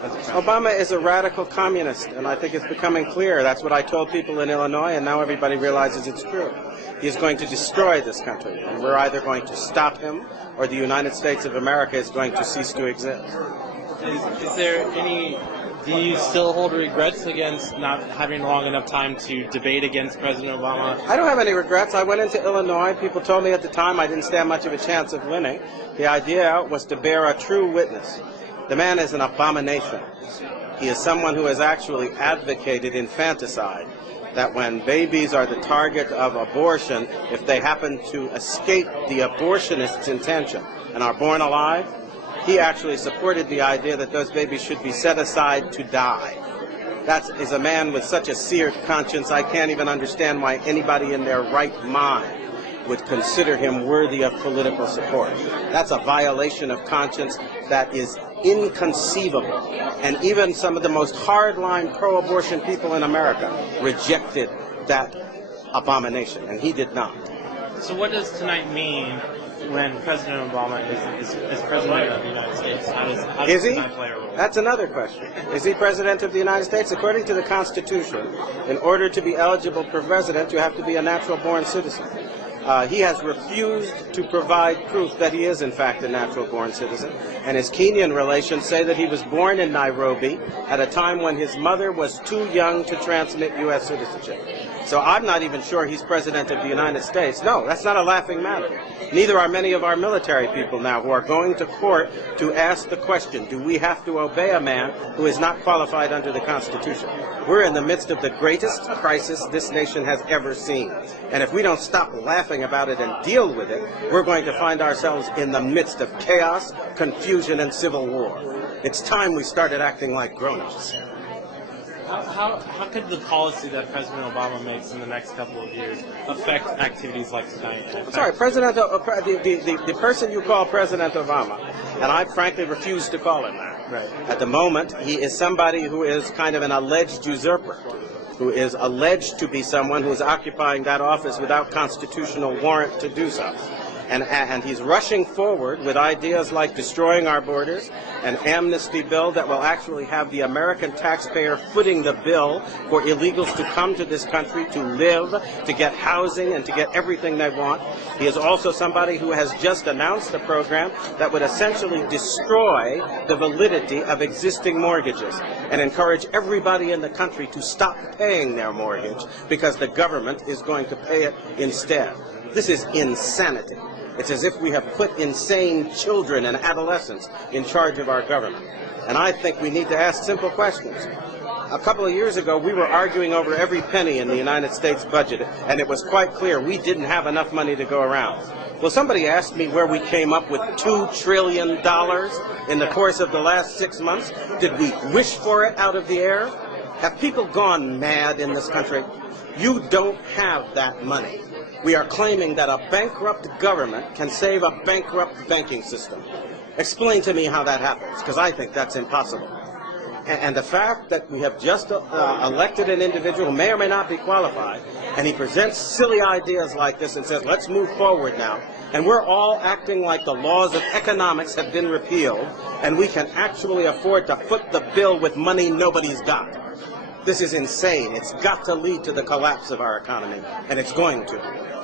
Obama is a radical communist, and I think it's becoming clear. That's what I told people in Illinois, and now everybody realizes it's true. He is going to destroy this country, and we're either going to stop him, or the United States of America is going to cease to exist. Is there any... Do you still hold regrets against not having long enough time to debate against President Obama? I don't have any regrets. I went into Illinois. People told me at the time I didn't stand much of a chance of winning. The idea was to bear a true witness. The man is an abomination. He is someone who has actually advocated infanticide, that when babies are the target of abortion, if they happen to escape the abortionist's intention and are born alive, he actually supported the idea that those babies should be set aside to die. That is a man with such a seared conscience, I can't even understand why anybody in their right mind would consider him worthy of political support. That's a violation of conscience that is inconceivable. And even some of the most hardline pro-abortion people in America rejected that abomination, and he did not. So what does tonight mean when President Obama is President of the United States? How does tonight play a role? That's another question. Is he President of the United States? According to the Constitution, in order to be eligible for president, you have to be a natural-born citizen. He has refused to provide proof that he is, in fact, a natural-born citizen. And his Kenyan relations say that he was born in Nairobi at a time when his mother was too young to transmit U.S. citizenship. So I'm not even sure he's President of the United States. No, that's not a laughing matter. Neither are many of our military people now who are going to court to ask the question, do we have to obey a man who is not qualified under the Constitution? We're in the midst of the greatest crisis this nation has ever seen. And if we don't stop laughing about it and deal with it, we're going to find ourselves in the midst of chaos, confusion, and civil war. It's time we started acting like grown-ups. How could the policy that President Obama makes in the next couple of years affect activities like tonight? Sorry, the person you call President Obama, and I frankly refuse to call him that. Right. At the moment, he is somebody who is kind of an alleged usurper, who is alleged to be someone who is occupying that office without constitutional warrant to do so. And he's rushing forward with ideas like destroying our borders, an amnesty bill that will actually have the American taxpayer footing the bill for illegals to come to this country to live, to get housing, and to get everything they want. He is also somebody who has just announced a program that would essentially destroy the validity of existing mortgages and encourage everybody in the country to stop paying their mortgage because the government is going to pay it instead. This is insanity. It's as if we have put insane children and adolescents in charge of our government. And I think we need to ask simple questions. A couple of years ago, we were arguing over every penny in the United States budget, and it was quite clear we didn't have enough money to go around. Well, somebody asked me where we came up with $2 trillion in the course of the last 6 months. Did we wish for it out of the air? Have people gone mad in this country? You don't have that money. We are claiming that a bankrupt government can save a bankrupt banking system. Explain to me how that happens, because I think that's impossible. And the fact that we have just elected an individual who may or may not be qualified, and he presents silly ideas like this and says, let's move forward now, and we're all acting like the laws of economics have been repealed, and we can actually afford to foot the bill with money nobody's got. This is insane. It's got to lead to the collapse of our economy, and it's going to.